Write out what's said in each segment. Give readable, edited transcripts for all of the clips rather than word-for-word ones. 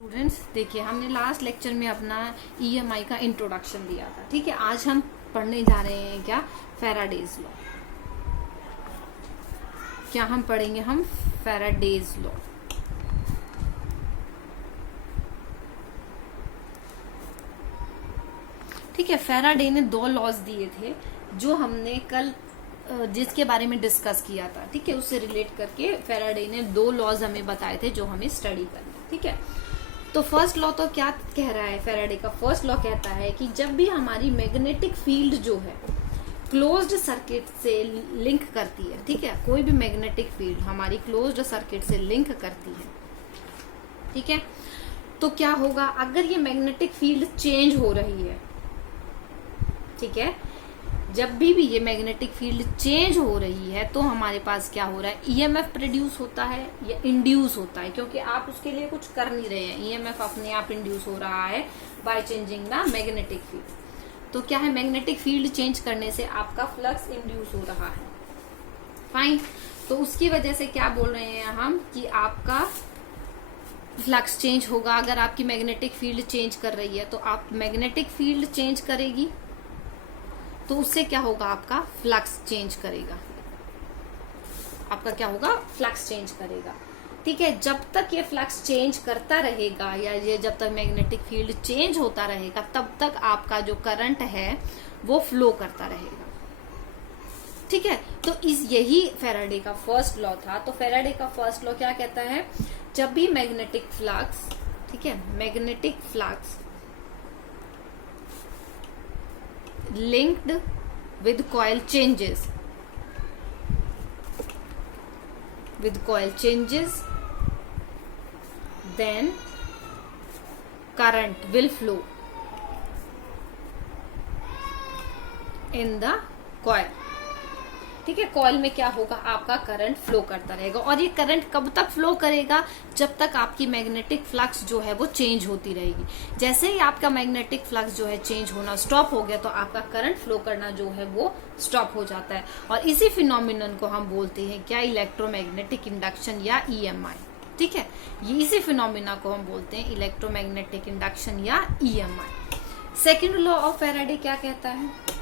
Students देखिए, हमने last lecture में अपना ईएमआई का इंट्रोडक्शन दिया था। ठीक है, आज हम पढ़ने जा रहे हैं क्या, फैराडेज लॉ। क्या हम पढ़ेंगे? हम फैराडेज लॉ। ठीक है, फैराडे ने दो लॉज दिए थे जो हमने कल जिसके बारे में डिस्कस किया था। ठीक है, उससे रिलेट करके फैराडे ने दो लॉज हमें बताए थे जो हमें स्टडी करने। ठीक है, तो फर्स्ट लॉ तो क्या कह रहा है फैराडे का? फर्स्ट लॉ कहता है कि जब भी हमारी मैग्नेटिक फील्ड जो है क्लोज्ड सर्किट से लिंक करती है, ठीक है, कोई भी मैग्नेटिक फील्ड हमारी क्लोज्ड सर्किट से लिंक करती है, ठीक है, तो क्या होगा अगर ये मैग्नेटिक फील्ड चेंज हो रही है? ठीक है, जब भी ये मैग्नेटिक फील्ड चेंज हो रही है तो हमारे पास क्या हो रहा है? ईएमएफ प्रोड्यूस होता है या इंड्यूस होता है, क्योंकि आप उसके लिए कुछ कर नहीं रहे हैं। ईएमएफ अपने आप इंड्यूस हो रहा है by changing the magnetic field. तो क्या है, मैग्नेटिक फील्ड चेंज करने से आपका फ्लक्स इंड्यूस हो रहा है। फाइन, तो उसकी वजह से क्या बोल रहे हैं हम कि आपका फ्लक्स चेंज होगा। अगर आपकी मैग्नेटिक फील्ड चेंज कर रही है तो आप मैग्नेटिक फील्ड चेंज करेगी तो उससे क्या होगा? आपका फ्लक्स चेंज करेगा। आपका क्या होगा? फ्लक्स चेंज करेगा। ठीक है, जब तक ये फ्लक्स चेंज करता रहेगा या ये जब तक मैग्नेटिक फील्ड चेंज होता रहेगा तब तक आपका जो करंट है वो फ्लो करता रहेगा। ठीक है, तो यही फैराडे का फर्स्ट लॉ था। तो फैराडे का फर्स्ट लॉ क्या कहता है? जब भी मैग्नेटिक फ्लक्स, ठीक है, magnetic flux linked with coil changes, then current will flow in the coil। ठीक है, कॉइल में क्या होगा? आपका करंट फ्लो करता रहेगा। और ये करंट कब तक फ्लो करेगा? जब तक आपकी मैग्नेटिक फ्लक्स जो है वो चेंज होती रहेगी। जैसे ही आपका मैग्नेटिक फ्लक्स जो है चेंज होना स्टॉप हो गया तो आपका करंट फ्लो करना जो है वो स्टॉप हो जाता है। और इसी फिनोमिनन को हम बोलते हैं क्या? इलेक्ट्रोमैग्नेटिक इंडक्शन या ईएमआई। ठीक है, ये इसी फिनोमिना को हम बोलते हैं इलेक्ट्रोमैग्नेटिक इंडक्शन या EMI. Second law of Faraday क्या कहता है?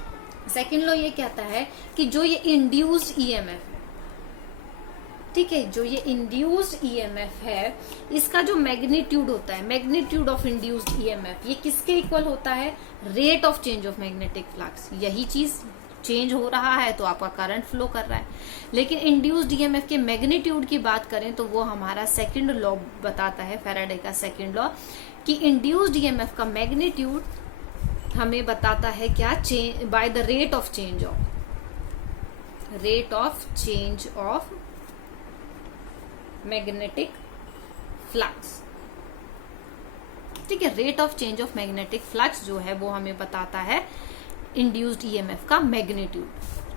सेकेंड लॉ ये कहता है कि जो ये इंड्यूस्ड ईएमएफ है, ठीक है, जो ये इंड्यूस्ड ईएमएफ है इसका जो मैग्नीट्यूड होता है, मैग्नीट्यूड ऑफ इंड्यूस्ड ईएमएफ, ये किसके इक्वल होता है? Rate of change of magnetic flux. यही चीज चेंज हो रहा है तो आपका करंट फ्लो कर रहा है। लेकिन इंड्यूस्ड ईएमएफ के मैग्नीट्यूड की बात करें तो वो हमारा सेकेंड लॉ बताता है, फैराडे का सेकेंड लॉ, कि इंड्यूस्ड ईएमएफ का मैग्नीट्यूड हमें बताता है क्या? Change by the rate of change of magnetic flux. ठीक है, rate of change of magnetic flux जो है वो हमें बताता है इंड्यूस्ड ईएमएफ का मैग्नीट्यूड।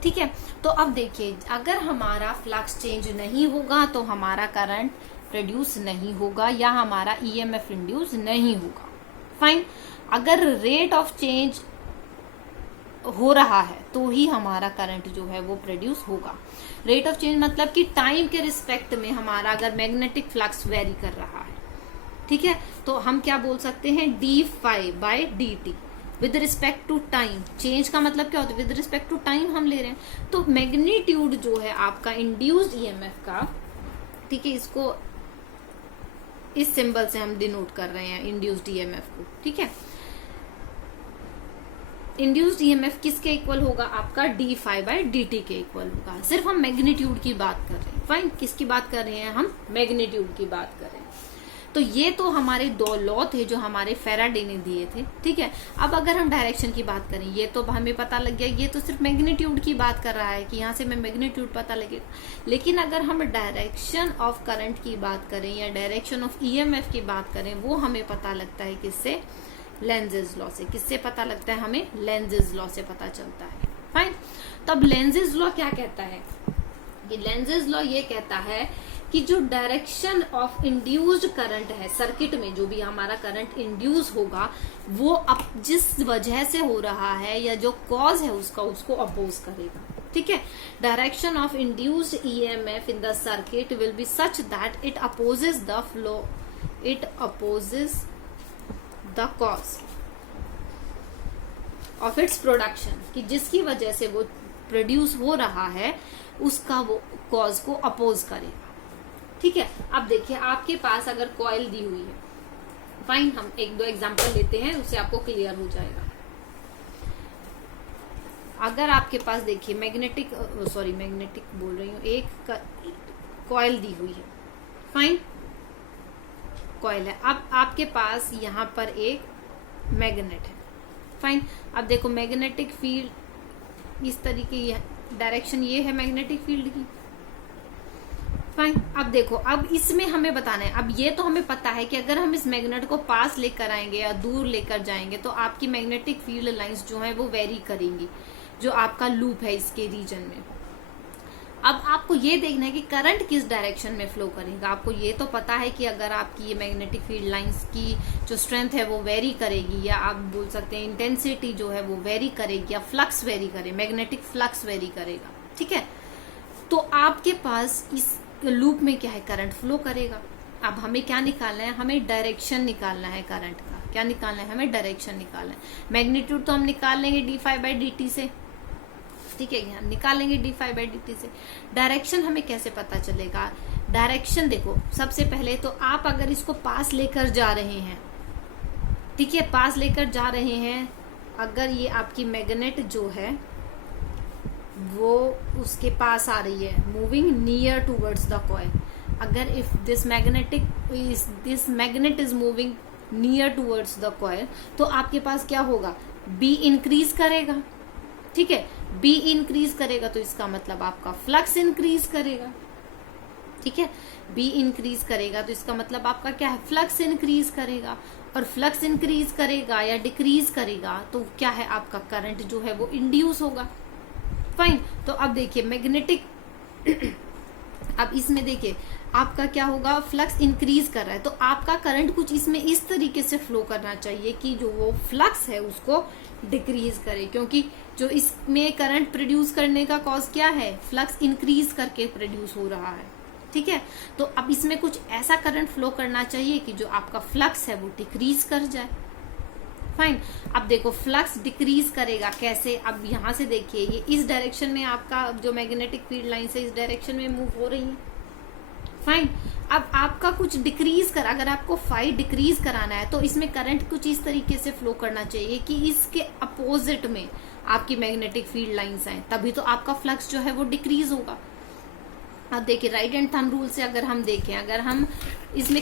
ठीक है, तो अब देखिए, अगर हमारा फ्लक्स चेंज नहीं होगा तो हमारा करंट प्रोड्यूस नहीं होगा या हमारा ईएमएफ इंड्यूस नहीं होगा। फाइन, अगर रेट ऑफ चेंज हो रहा है तो ही हमारा करंट जो है वो प्रोड्यूस होगा। रेट ऑफ चेंज मतलब कि टाइम के रिस्पेक्ट में हमारा अगर मैग्नेटिक फ्लक्स वेरी कर रहा है, ठीक है, तो हम क्या बोल सकते हैं? d∅/dt with respect to time. Change का मतलब क्या होता है? विद रिस्पेक्ट टू टाइम हम ले रहे हैं। तो मैग्नीट्यूड जो है आपका इंड्यूस्ड ईएमएफ का, ठीक है, इसको इस सिंबल से हम डिनोट कर रहे हैं इंड्यूस्ड ईएमएफ को। ठीक है, इंड्यूस्ड ईएमएफ किसके इक्वल होगा? आपका d∅/dt के इक्वल होगा। सिर्फ हम मैग्नीट्यूड की बात कर रहे हैं। फाइन, किसकी बात कर रहे हैं? हम मैग्नीट्यूड की बात कर रहे हैं। तो ये तो हमारे दो लॉ थे जो हमारे फैराडे ने दिए थे। ठीक है, अब अगर हम डायरेक्शन की बात करें, ये तो हमें पता लग गया, ये तो सिर्फ मैग्नीट्यूड की बात कर रहा है कि यहाँ से हमें मैग्नीट्यूड पता लगेगा। लेकिन अगर हम डायरेक्शन ऑफ करंट की बात करें या डायरेक्शन ऑफ ईएमएफ की बात करें, वो हमें पता लगता है किससे? लेंजेज लॉ से। किससे पता लगता है? हमें लेंजेज लॉ से पता चलता है। फाइन, तब लेंजेज लॉ क्या कहता है? कि लेंजेज लॉ ये कहता है कि जो डायरेक्शन ऑफ इंड्यूस्ड करंट है सर्किट में, जो भी हमारा करंट इंड्यूस होगा वो अब जिस वजह से हो रहा है या जो कॉज है उसको अपोज करेगा। ठीक है, direction of induced EMF in the circuit will be such that it opposes the flow it opposes the cause of its production, कि जिसकी वजह से वो प्रोड्यूस हो रहा है उसका वो कॉज को अपोज करेगा। ठीक है, अब देखिए आपके पास अगर कॉइल दी हुई है, फाइन, हम एक दो एग्जांपल लेते हैं, उससे आपको क्लियर हो जाएगा। अगर आपके पास देखिए मैग्नेटिक बोल रही हूँ, एक कॉइल दी हुई है, फाइन, कॉइल है। अब आपके पास यहाँ पर एक मैग्नेट है, फाइन। अब देखो मैग्नेटिक फील्ड इस तरीके, डायरेक्शन ये है मैग्नेटिक फील्ड की, फाइन। अब देखो, अब इसमें हमें बताना है, अब ये तो हमें पता है कि अगर हम इस मैग्नेट को पास लेकर आएंगे या दूर लेकर जाएंगे तो आपकी मैग्नेटिक फील्ड लाइंस जो है वो वेरी करेंगी, जो आपका लूप है इसके रीजन में। अब आपको ये देखना है कि करंट किस डायरेक्शन में फ्लो करेगा। आपको ये तो पता है कि अगर आपकी ये मैग्नेटिक फील्ड लाइंस की जो स्ट्रेंथ है वो वेरी करेगी, या आप बोल सकते हैं इंटेंसिटी जो है वो वेरी करेगी, या फ्लक्स वेरी करे, मैग्नेटिक फ्लक्स वेरी करेगा। ठीक है, तो आपके पास इस लूप में क्या है, करंट फ्लो करेगा। अब हमें क्या निकालना है, हमें डायरेक्शन निकालना है करंट का। क्या निकालना है, हमें डायरेक्शन निकालना है। मैग्नीट्यूड तो हम निकाल लेंगे d∅dt से, ठीक है, हम निकाल लेंगे d∅dt से। डायरेक्शन हमें कैसे पता चलेगा, डायरेक्शन देखो, सबसे पहले तो आप अगर इसको पास लेकर जा रहे हैं, ठीक है, पास लेकर जा रहे हैं, अगर ये आपकी मैग्नेट जो है वो उसके पास आ रही है, moving near towards the coil, अगर if this magnet is moving near towards the coil, तो आपके पास क्या होगा, बी इंक्रीज करेगा। ठीक है, बी इंक्रीज करेगा तो इसका मतलब आपका फ्लक्स इंक्रीज करेगा। ठीक है, बी इंक्रीज करेगा तो इसका मतलब आपका क्या है, फ्लक्स इंक्रीज करेगा। और फ्लक्स इंक्रीज करेगा या डिक्रीज करेगा तो क्या है, आपका करंट जो है वो इंड्यूस होगा। फाइन, तो अब देखिए मैग्नेटिक अब इसमें देखिए आपका क्या होगा, फ्लक्स इंक्रीज कर रहा है तो आपका करंट कुछ इसमें इस तरीके से फ्लो करना चाहिए कि जो वो फ्लक्स है उसको डिक्रीज करे, क्योंकि जो इसमें करंट प्रोड्यूस करने का कॉज क्या है, फ्लक्स इंक्रीज करके प्रोड्यूस हो रहा है। ठीक है, तो अब इसमें कुछ ऐसा करंट फ्लो करना चाहिए कि जो आपका फ्लक्स है वो डिक्रीज कर जाए। फाइन, अब देखो फ्लक्स डिक्रीज करेगा कैसे, अब यहां से देखिए ये इस डायरेक्शन में आपका जो मैग्नेटिक फील्ड लाइन है इस डायरेक्शन में मूव हो रही है। फाइन, अब आपका कुछ डिक्रीज कर, अगर आपको फाई डिक्रीज कराना है तो इसमें करंट कुछ इस तरीके से फ्लो करना चाहिए कि इसके अपोजिट में आपकी मैग्नेटिक फील्ड लाइंस आए, तभी तो आपका फ्लक्स जो है वो डिक्रीज होगा। अब देखिए राइट एंड थंब रूल से अगर हम देखें, अगर हम इसमें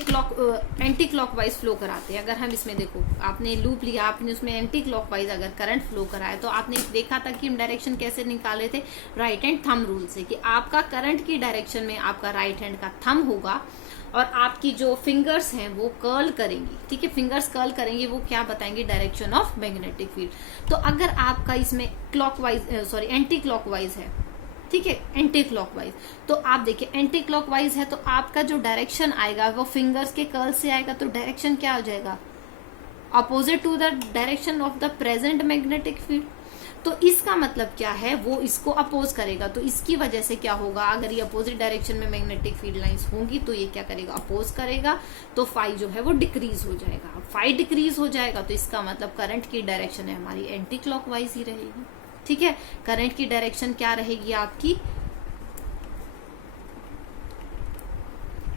एंटी क्लॉकवाइज फ्लो कराते हैं, अगर हम इसमें देखो आपने लूप लिया, आपने उसमें एंटी क्लॉकवाइज अगर करंट फ्लो कराया तो आपने देखा था कि हम डायरेक्शन कैसे निकाले थे, राइट एंड थंब रूल से, कि आपका करंट की डायरेक्शन में आपका राइट हैंड का थंब होगा और आपकी जो फिंगर्स हैं वो कर्ल करेंगी। ठीक है, फिंगर्स कर्ल करेंगे, वो क्या बताएंगे, डायरेक्शन ऑफ मैग्नेटिक फील्ड। तो अगर आपका इसमें एंटी क्लॉकवाइज है, ठीक है, एंटी क्लॉकवाइज, तो आप देखिए एंटी क्लॉकवाइज है तो आपका जो डायरेक्शन आएगा वो फिंगर्स के कर्ल से आएगा, तो डायरेक्शन क्या हो जाएगा, opposite to the direction of the present magnetic field. तो इसका मतलब क्या है, वो इसको अपोज करेगा, तो इसकी वजह से क्या होगा, अगर ये अपोजिट डायरेक्शन में मैग्नेटिक फील्ड लाइंस होंगी तो ये क्या करेगा, अपोज करेगा, तो फाई जो है वो डिक्रीज हो जाएगा। फाई डिक्रीज हो जाएगा तो इसका मतलब करंट की डायरेक्शन है हमारी एंटी क्लॉकवाइज ही रहेगी। ठीक है, करंट की डायरेक्शन क्या रहेगी आपकी,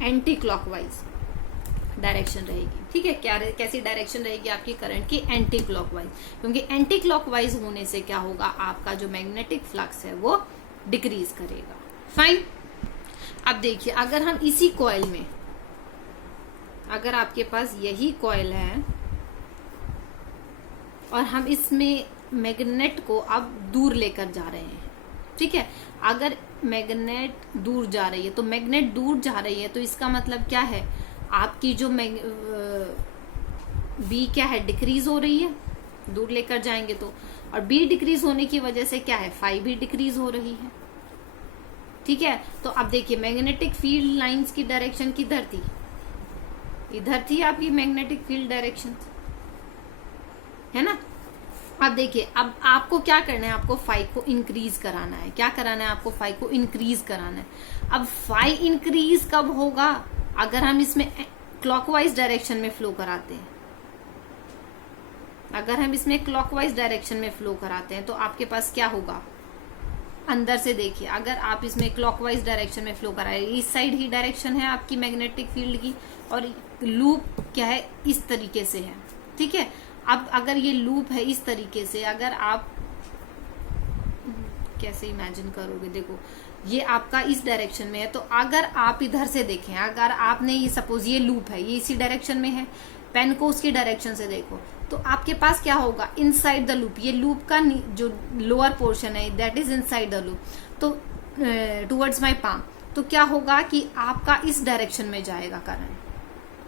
एंटी क्लॉकवाइज डायरेक्शन रहेगी। ठीक है, क्या कैसी डायरेक्शन रहेगी आपकी करंट की, एंटी क्लॉकवाइज, क्योंकि एंटी क्लॉकवाइज होने से क्या होगा, आपका जो मैग्नेटिक फ्लक्स है वो डिक्रीज करेगा। फाइन, अब देखिए अगर हम इसी कॉइल में, अगर आपके पास यही कॉइल है और हम इसमें मैग्नेट को अब दूर लेकर जा रहे हैं, ठीक है, अगर मैग्नेट दूर जा रही है तो मैग्नेट दूर जा रही है तो इसका मतलब क्या है, आपकी जो बी क्या है, डिक्रीज हो रही है, दूर लेकर जाएंगे तो, और बी डिक्रीज होने की वजह से क्या है, फाई भी डिक्रीज हो रही है। ठीक है, तो अब देखिए मैग्नेटिक फील्ड लाइंस की डायरेक्शन किधर थी, इधर थी आपकी मैग्नेटिक फील्ड डायरेक्शन, है ना। अब देखिए अब आपको क्या करना है, आपको फाई को इंक्रीज कराना है। क्या कराना है आपको, फाई को इंक्रीज कराना है। अब फाई इंक्रीज कब होगा, अगर हम इसमें क्लॉकवाइज डायरेक्शन में फ्लो कराते हैं, अगर हम इसमें क्लॉकवाइज डायरेक्शन में फ्लो कराते हैं तो आपके पास क्या होगा, अंदर से देखिए, अगर आप इसमें क्लॉकवाइज डायरेक्शन में फ्लो कराए, इस साइड ही डायरेक्शन है आपकी मैग्नेटिक फील्ड की, और लूप क्या है इस तरीके से है, ठीक है। अब अगर ये लूप है इस तरीके से, अगर आप कैसे इमेजिन करोगे, देखो ये आपका इस डायरेक्शन में है, तो अगर आप इधर से देखें, अगर आपने ये सपोज ये लूप है, ये इसी डायरेक्शन में है, पेन को उसकी डायरेक्शन से देखो, तो आपके पास क्या होगा, इनसाइड द लूप, ये लूप का जो लोअर पोर्शन है that is inside the loop, तो टुवर्ड्स माय पाम, तो क्या होगा कि आपका इस डायरेक्शन में जाएगा करंट,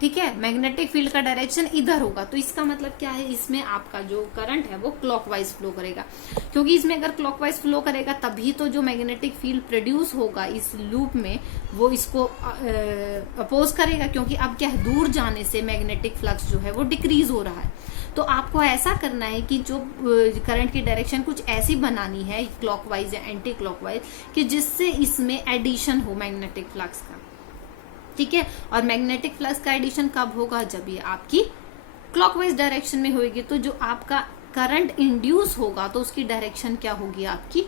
ठीक है। मैग्नेटिक फील्ड का डायरेक्शन इधर होगा, तो इसका मतलब क्या है, इसमें आपका जो करंट है वो क्लॉकवाइज फ्लो करेगा, क्योंकि इसमें अगर क्लॉकवाइज फ्लो करेगा तभी तो जो मैग्नेटिक फील्ड प्रोड्यूस होगा इस लूप में वो इसको अपोज करेगा, क्योंकि अब क्या है, दूर जाने से मैग्नेटिक फ्लक्स जो है वो डिक्रीज हो रहा है। तो आपको ऐसा करना है कि जो करंट की डायरेक्शन कुछ ऐसी बनानी है, क्लॉकवाइज या एंटी क्लॉकवाइज, कि जिससे इसमें एडिशन हो मैग्नेटिक फ्लक्स का, ठीक है। और मैग्नेटिक फ्लक्स का एडिशन कब होगा, जब ये आपकी क्लॉकवाइज डायरेक्शन में होगी, तो जो आपका करंट इंड्यूस होगा तो उसकी डायरेक्शन क्या होगी, आपकी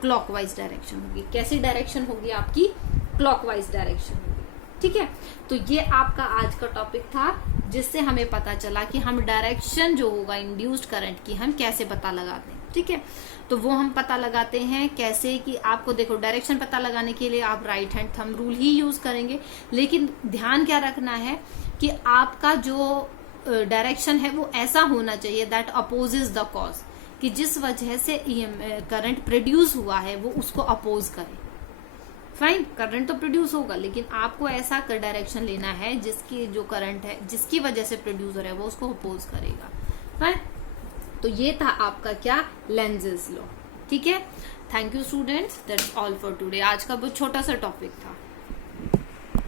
क्लॉकवाइज डायरेक्शन होगी। कैसी डायरेक्शन होगी, आपकी क्लॉकवाइज डायरेक्शन होगी, ठीक है। तो ये आपका आज का टॉपिक था, जिससे हमें पता चला कि हम डायरेक्शन जो होगा इंड्यूस्ड करंट की हम कैसे पता लगाते हैं, ठीक है। तो वो हम पता लगाते हैं कैसे, कि आपको देखो डायरेक्शन पता लगाने के लिए आप राइट हैंड थंब रूल ही यूज करेंगे, लेकिन ध्यान क्या रखना है कि आपका जो डायरेक्शन है वो ऐसा होना चाहिए दैट अपोजेस द कॉज, कि जिस वजह से करंट प्रोड्यूस हुआ है वो उसको अपोज करे। फाइन, करंट तो प्रोड्यूस होगा, लेकिन आपको ऐसा डायरेक्शन लेना है जिसकी जो करंट है जिसकी वजह से प्रोड्यूस हो रहा है वो उसको अपोज करेगा। फाइन, तो ये था आपका क्या, लेंजेस लॉ, ठीक है। Thank you students, that's all for today. आज का बहुत छोटा सा टॉपिक था।